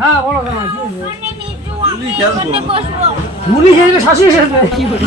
হ্যাঁ বলো গুলি খেয়ে শাশুড়ি কি বলি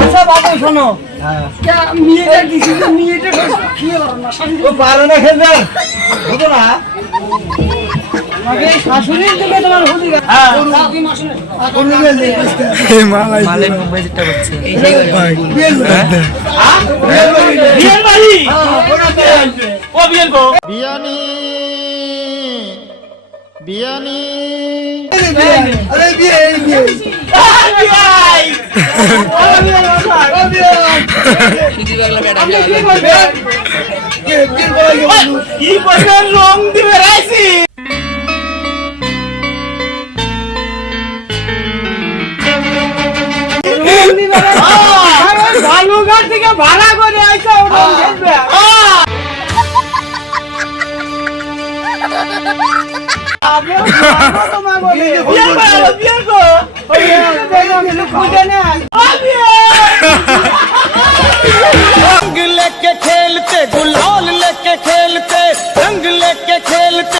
আচ্ছা বাবা শোনো মেয়েটা দিছি মেয়েটা খেয়ে পারো না খেলবে হতো না শাশুড়ির দিকে তোমার হুদি মালাই মুম্বাই যেটা হচ্ছে বিয়ানি বিয়ানি আরে বিয়ে কি করবেন রং দিবে রাইছি বালুঘাট থেকে ভাড়া করে আইসা ওটা খেলবে रंग लेके खेलते गुलाल लेके खेलते रंग लेके खेलते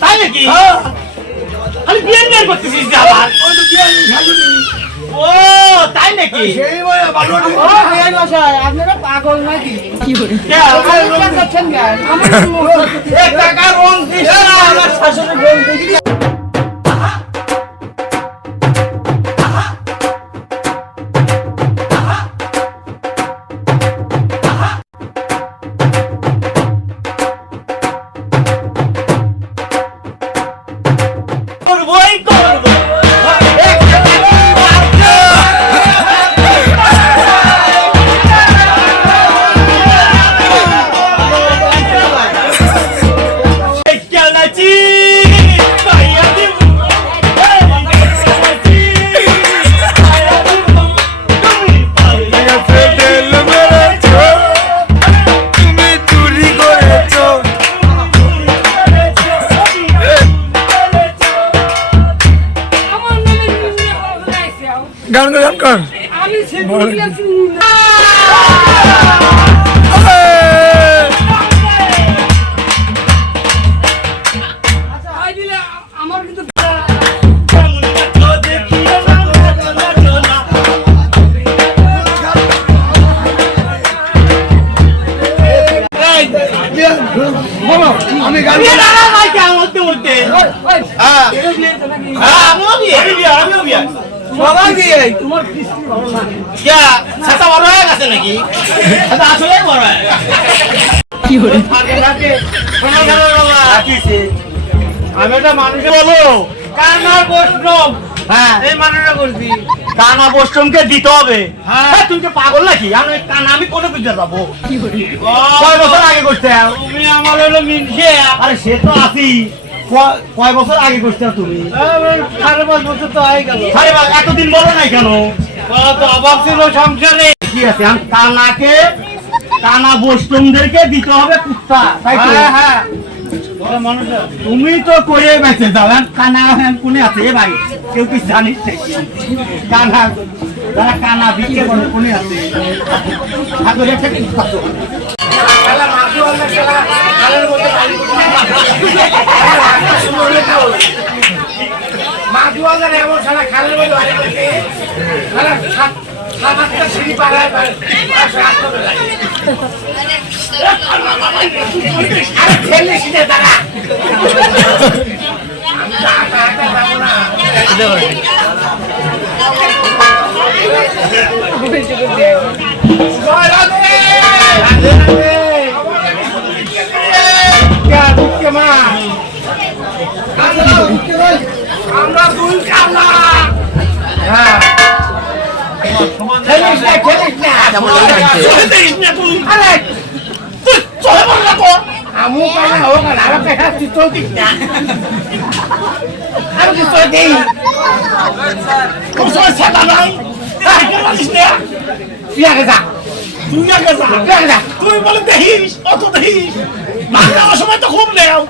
তাই নাকি আমি বিয়ে নিয়ে করতেছিস ও তাই নাকি আপনারা পাগল নাকি কি বলে আমার শাশুড়ি গান কর আমি আমার কিন্তু আমি গান সবাই দিয়ে তোমার কিস্তি ভালো লাগে ছাতা বড় হয়ে গেছে নাকি আসলে বড় হয়ে কি করে আমি একটা মানুষকে বলো কানা বৈষ্ণব হ্যাঁ এই মানুষটা বলছি কানা বৈষ্ণবকে দিতে হবে হ্যাঁ তুমি কি পাগল নাকি আমি কানা আমি কোনে বুঝতে যাবো কি করে কয় বছর আগে করতে তুমি আমার হলো মিনছে আরে সে তো আছি কয় বছর আগে করতে তুমি 5.5 বছর তো হয়ে গেল আরে বাবা এতদিন বলো নাই কেন তো অভাব ছিল সংসারে কি আছে আমি কানাকে কানা বৈষ্ণবদেরকে দিতে হবে কুত্তা তাই তো হ্যাঁ হ্যাঁ তুমি তো করে বেঁচে যাও কানা কোনে আছে এ ভাই কেউ কি জানিস কানা যারা কানা বিক্রি করে কোনে আছে ঠাকুরের থেকে মাদুয়ালের এমন সারা খালের মধ্যে সাতটা সিঁড়ি পাড়ায় আরে ফেললিস না তারা আমরা দুই কানা খেলিস না খেলিস না তুই আরে তুই চলে বললা তো আমু কানা হোক না আমাকে হাত তুই দিস না আমি কি তোর দেই কোন সময় সাদা নাই খেলিস না তুই আগে যা তুই বলে দেখিস অত দেখিস মাছ দেওয়ার সময় তো খুব নেও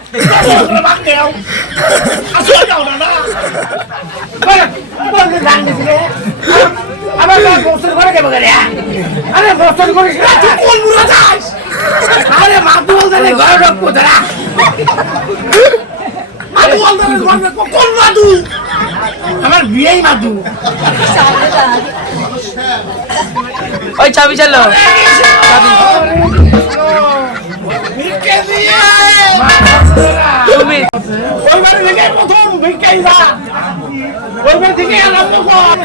মাছ নেও আসলে যাও না না আমার বছর করে দেবো আরে বছর করিস না তুই কোন মুড়া যাস আরে মাদু বলতে ঘরে ঢুকবো তোরা মাদু বলতে ঘরে ঢুকবো কোন মাদু আমার বিয়েই মাদু ওই চাবি চালো তুমি ওইবার থেকে প্রথম ভিক্ষাই যা ওইবার থেকে আরম্ভ কর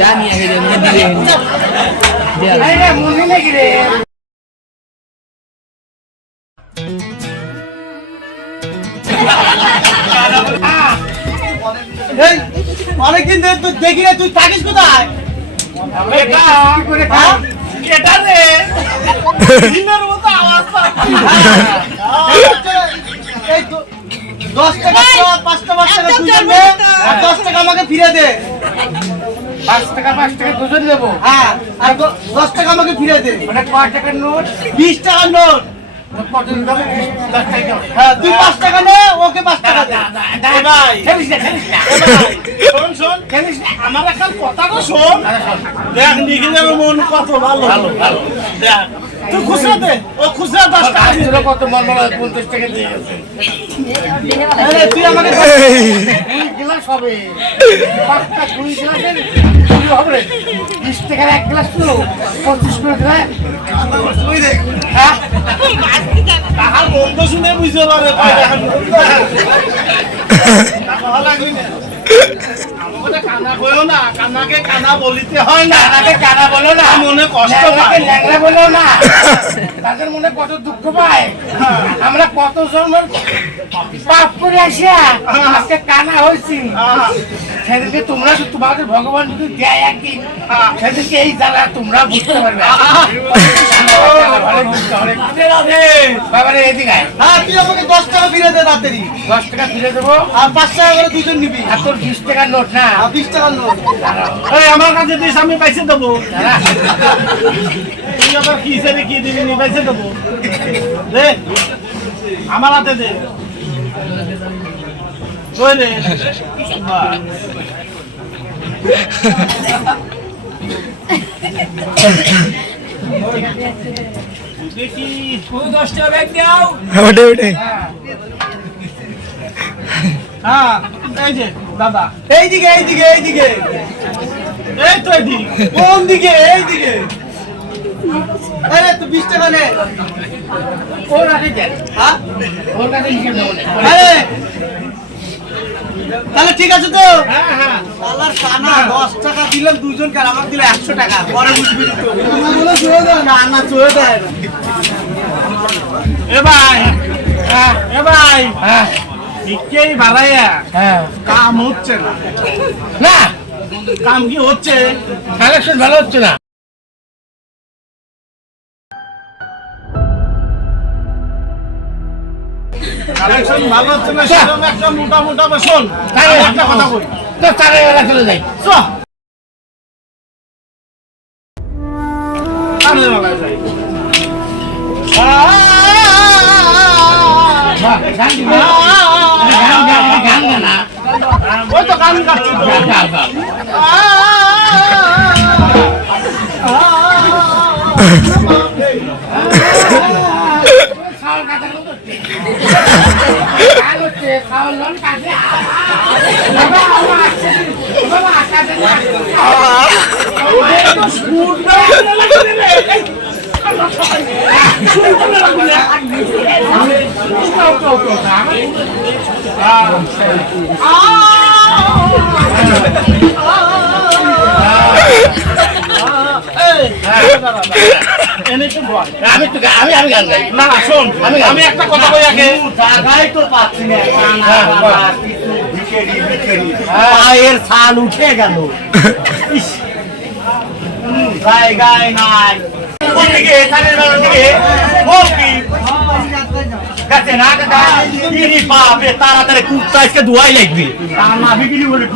জানি আগে দিলে মনে নাকি রে অনেকদিন ধরে তুই দেখি না তুই থাকিস কোথায় এটা রে দিনের মতো আওয়াজ এই তো 10 টাকা 5 টাকা তুই দেবে আর 10 টাকা আমাকে ফিরে দে 5 টাকা দুজন দেবো হ্যাঁ আর 10 টাকা আমাকে ফিরে দে মানে কয় টাকার নোট 20 টাকার নোট হ্যাঁ তুই 5 টাকা নে ওকে 5 টাকা দে ভাই খেলিস না শোন খেলিস না আমার একটা কথা তো শোন দেখ নিখিলের মন কত ভালো দেখ তুই খুচরা দে ও খুচরা 10 টাকা দিল কত মন বলা 50 টাকা দিয়ে গেছে আরে তুই আমাকে গ্লাস হবে পাঁচটা 2 গ্লাসের কি হবে 20 টাকার এক গ্লাস তো 25 করে দে তুই দে হ্যাঁ তাহার বন্ধ শুনে বুঝতে পারে ভালো লাগলি না আমাকে কানা বলো না কানাকে কানা বলিতে হয় না কানাকে কানা বলো না মনে কষ্ট পায় ল্যাংড়া বলো না তাদের মনে কত দুঃখ পায় আমরা কত জন্মের পাপ করে আসিয়া আজকে কানা হয়েছি সেদিনকে তোমরা তোমাদের ভগবান যদি দেয় একদিন সেদিনকে এই জ্বালা তোমরা বুঝতে পারবে বাবারে এদিকে হ্যাঁ তুই আমাকে 10 টাকা ফিরে দে রাতেরই 10 টাকা ফিরে দেবো আর 5 টাকা করে দুজন নিবি আর তোর 20 টাকার নোট না 20 টাকার নোট এই আমার কাছে দিস আমি পয়সা দেবো তুই আবার কি হিসেবে কি দিবি নি পয়সা দেবো দে আমার হাতে দে কই রে দেখি 10 টাকা ব্যাগ দাও ওঠে হ্যাঁ এই যে দাদা এইদিকে এই তো এইদিকে কোন দিকে এইদিকে আরে তুই 20 টাকা নে ওর আগে দে হ্যাঁ ওর কাছে হিসাব দেবো আরে তাহলে ঠিক আছে তো হ্যাঁ আল্লাহর কানা 10 টাকা দিলাম দুইজনকে আর আমাকে দিলে 100 টাকা পরে বুঝবি তো বলে জোরে দাও না জোরে দাও এ ভাই হ্যাঁ ঠিকই বাড়াইয়া হ্যাঁ কাম হচ্ছে না কাম কি হচ্ছে কালেকশন ভালো হচ্ছে না কালেকশন ভালো হচ্ছে না সেরকম একটা মোটা বসুন একটা কথা বলি তো তারে চলে যাই ওই তো গান গাচ্ছি আমি একটা কথা বলি আগে জায়গায় তো পাচ্ছি না পায়ের ছাল উঠে গেল জায়গায় নাই ওদিকে ছাদের বেলার দিকে গাছে না কাকা ইরি বাপরে তাড়াতাড়ি কুত্তা আজকে ধোয়াই লাগবে না বিক্রি করে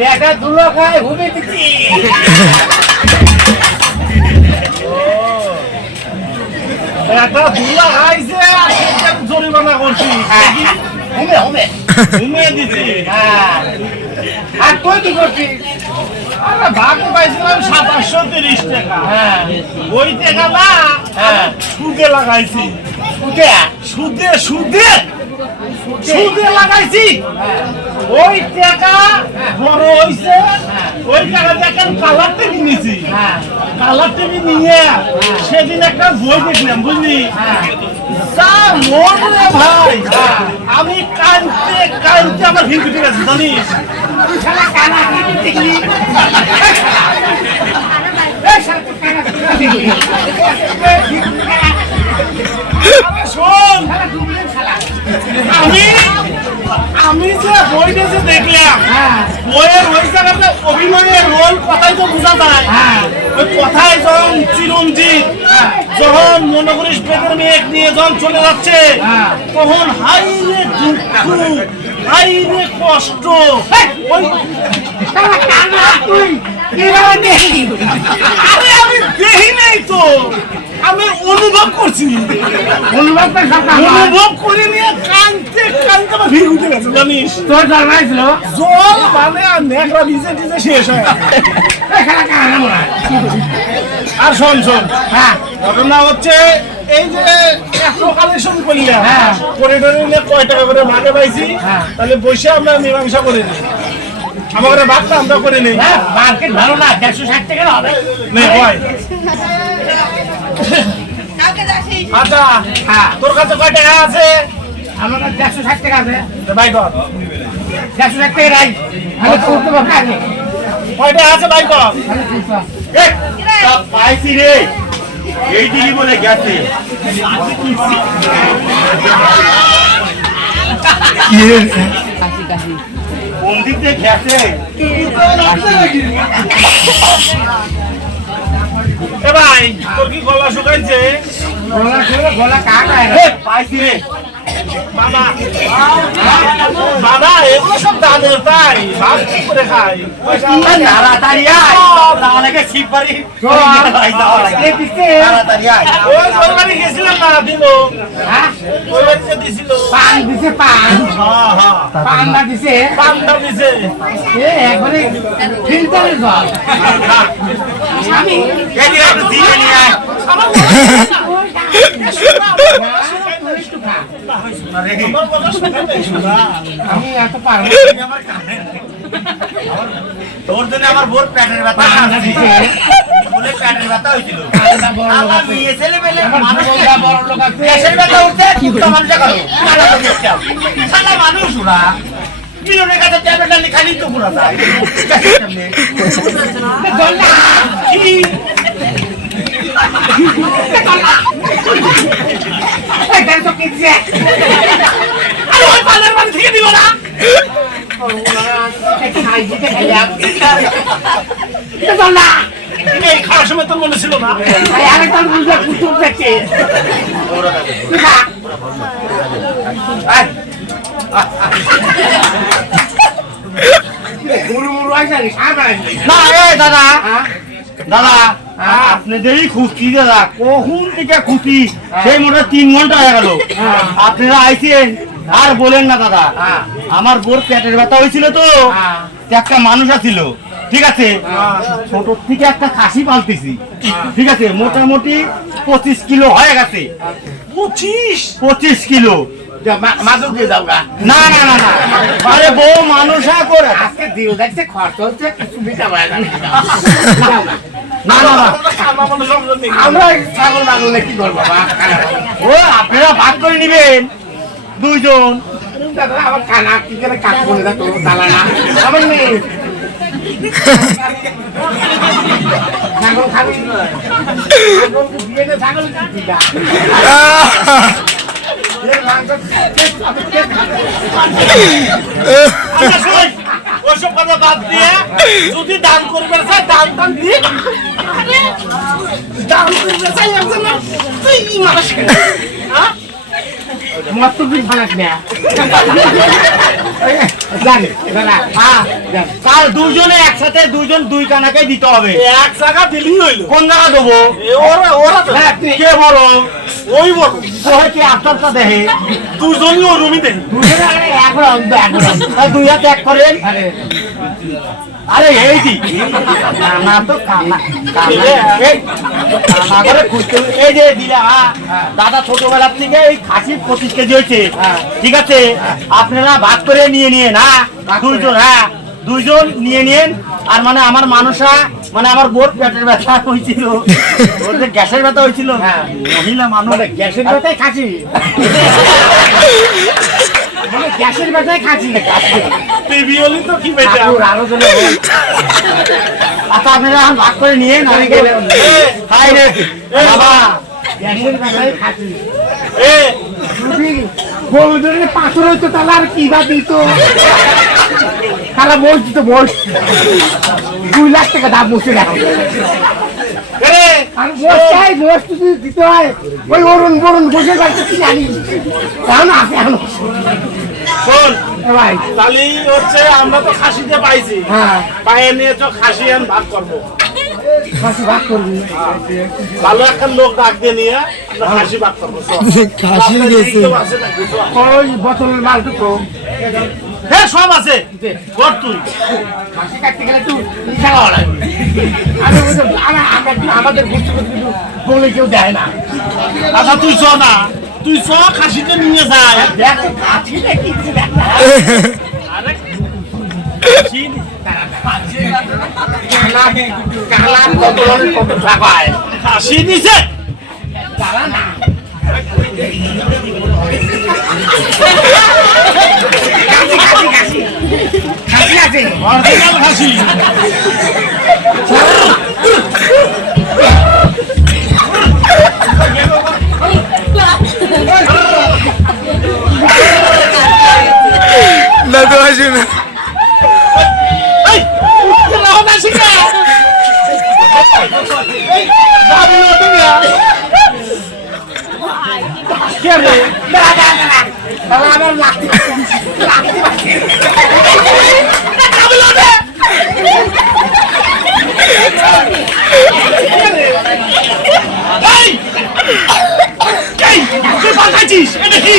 দেখা দুলো খায় ঘুমে দিচ্ছি একটা দুলা খাইছে জরিমানা করছি ঘুমে দিচ্ছি আর তুই কি করছিস আরে ভাগ পাইছিলাম 2730 টাকা ওই টাকা না সুদে লাগাইছি সুদে সুদে সুদে লাগাইছি ওই টাকা বড় হইছে ওই টাকা দেখেন কালার টিভি নিয়েছি কালার টিভি নিয়ে সেদিন একটা বই দেখলাম বুঝলি যা মন রে ভাই আমি কানতে কানতে আমার ভিড় উঠে গেছে জানিস শোন আমি যে বইটা যে দেখলাম বইয়ের ওই জায়গাতে অভিনয়ের রোল কথাই তো বোঝা যায় ওই কথায় যখন চিরঞ্জিত যখন মনে করিস বেদের মেয়ে নিয়ে যখন চলে যাচ্ছে তখন হাই রে দুঃখ হাই রে কষ্ট আমি দেখি নাই তো আমি অনুভব করছি অনুভব করে নিয়ে কানতে কানতে আমার ভিড় উঠে গেছে জানিস তোর জল মাইছিল জল মানে নেকড়া ভিজে ভিজে শেষ হয় আর শোন শোন ঘটনা হচ্ছে এই যে এত কালেকশন করলাম করিডোরে নিয়ে কয় টাকা করে ভাগে পাইছি তাহলে বসে আমরা মীমাংসা করে নিই আমার ভাগটা আমরা করে নিই মার্কেট ভালো না 160 টাকা হবে নেই ভাই আচ্ছা তোর কাছে কয় টাকা আছে আমার কাছে 160 টাকা আছে ভাই কর 160 টাকা রাই আমি করতে পারবো আগে কয় টাকা আছে ভাই কর এক সব পাইছি রে এই দিলি বলে গেছে কোন দিক দিয়ে গেছে এ ভাই তোর কি গলা শুকাইছে গলা কাটা পাইছি রে বাবা বাবা এগুলো সব দাদের তাই ভাত কি করে খাই তাড়াতাড়ি আয় তাহলে শিববাড়ি তাড়াতাড়ি আয় ওই বাড়ি গেছিলাম না দিল ওই বাড়িতে দিছিল পান দিছে পান পানটা দিছে একবারে ফিল্টারের জল আমি এদিকে একটু দিয়ে নিয়ে আয় আমি এত পারবো তোর জন্য আমার বোর প্যাটের ব্যথা বলে প্যাটের ব্যথা হয়েছিল আমার মেয়ে ছেলে মেলে বড় লোক আছে প্যাটের ব্যথা উঠছে কুত্তা মানুষে করো সালা মানুষ ওরা মিলনের কাছে ট্যাবলেট আনি খালি তো পুরা যায় খাওয়ার সময় তোর মনে ছিল না দাদা দাদা আপনাদেরই খুঁজছি দাদা কখন থেকে খুঁজছি সেই মোটে 3 ঘন্টা হয়ে গেল আপনারা আইছেন আর বলেন না দাদা আমার বোর পেটের ব্যথা হয়েছিল তো একটা মানুষ আছিল ঠিক আছে, ছোট থেকে একটা খাসি পালতেছি, ঠিক আছে, মোটামুটি 25 কিলো হয়ে গেছে। 25 কিলো মাদক দিয়ে দাও গা। না না না না, আরে বউ মানুষা করে আজকে দিল দেখছে খরচ হচ্ছে কিছু বিটা পায় না। না না না, আমরা ছাগল মাগলে কি করবো বাবা? ও আপনারা ভাগ করে নিবেন দুইজন। দাদা আমার কানা কি করে কাজ করে দাও তোর দালা না আমার নেই। ছাগল খাবি ছাগল দিয়ে না ছাগল কি দিবা? এর মাংস আমি কে খাবে? আচ্ছা শুনুন, ওসব কথা বাদ দিয়ে যদি দান করবেন স্যার দান টান দিয়ে দাম করবে চাই একজন না তুই মানুষ হ্যাঁ মত তুই ফালাস না জানি দাদা হ্যাঁ কাল দুজনে একসাথে দুইজন দুই কানাকে দিতে হবে। এক জায়গা দিলেই হইলো। কোন জায়গা দেবো? ওরা তো হ্যাঁ তুই কে বলো? ওই বড় কোহে কি আপনারটা দেখে দুজনই ওই রুমই দেন। দুজনে আরে এক রকম তো এক রকম আর দুই হাত এক করেন। আরে আরে এই দি কানা তো কানা কানা এই কানা করে খুঁজতে হবে। এই যে দিলা দাদা ছোটবেলা থেকে এই খাসির 25 কেজি হয়েছে, ঠিক আছে, আপনারা ভাগ করে নিয়ে নিয়ে না দুইজন, হ্যাঁ দুইজন নিয়ে নিন। আর মানে আমার মানুষা মানে আমার বোর পেটের ব্যথা হয়েছিল, ওর যে গ্যাসের ব্যথা হয়েছিল, মহিলা মানুষ গ্যাসের ব্যথায় খাচ্ছি মানে গ্যাসের ব্যথায় খাচ্ছি না টিভি হলি তো কি বেটা। আরো জনে আচ্ছা আপনারা এখন ভাগ করে নিয়ে আমি গেলে খাই রে বাবা। গ্যাসের ব্যথায় খাচ্ছি এ যদি গরুদের পাথর হইতো তাহলে আর কি বা দিত তাহলে বলছি তো বস 2 লাখ টাকা দাম বসে রাখো এ আর বস যদি দিতে হয় ওই অরুণ বরুণ বসে যাচ্ছে কি জানি কারণ আছে এখন শোন ভাই তাহলে হচ্ছে আমরা তো খাসিতে পাইছি, হ্যাঁ পায়ে নিয়ে তো খাসি আন ভাগ করবো। খাসি ভাগ করবি ভালো একটা লোক ডাক দিয়ে নিয়ে আমরা খাসি ভাগ করবো। খাসি গেছে ওই বোতলের মাল দুটো হ্যাঁ সব আছে কর তুই। খাসি কাটতে গেলে তুই ইচ্ছা হওয়া লাগবে আমি বলছি, আমাদের বুঝতে কিন্তু বলে কেউ দেয় না আচ্ছা তুই চ না, তুই চ খাসিতে নিয়ে যায়। দেখ খাসি না কিচ্ছু দেখ না আরে খাসি কালা কত টাকা হয় খাসি দিছে কালা না খাসি আছে অরিজিনাল খাসি। না তো আসে না। এই তোরা হতা শিখা এই দাবি হতে গিয়া কে রে দাদা দাদা আমার লাগতে দাবি হতে এই এই তুই পাঠাইছিস এটা কি?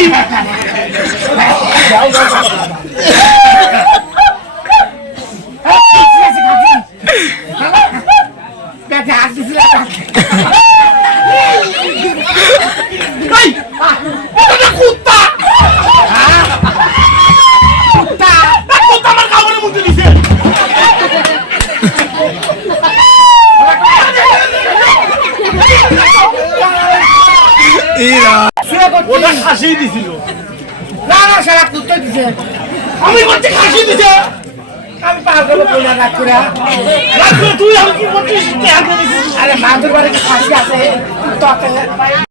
এই এটা কুত্তা কুত্তা কুত্তা আমার কাপড়ের মধ্যে দিছে। ওটা খাসি দিছিল। না না সারা কুত্তা দিছে আমি বলছি খাসি দিছে। আমি পাগল বলে রাখ করে তুই আমি কি করছিস? আরে মাদুর বাড়িতে খাসি আছে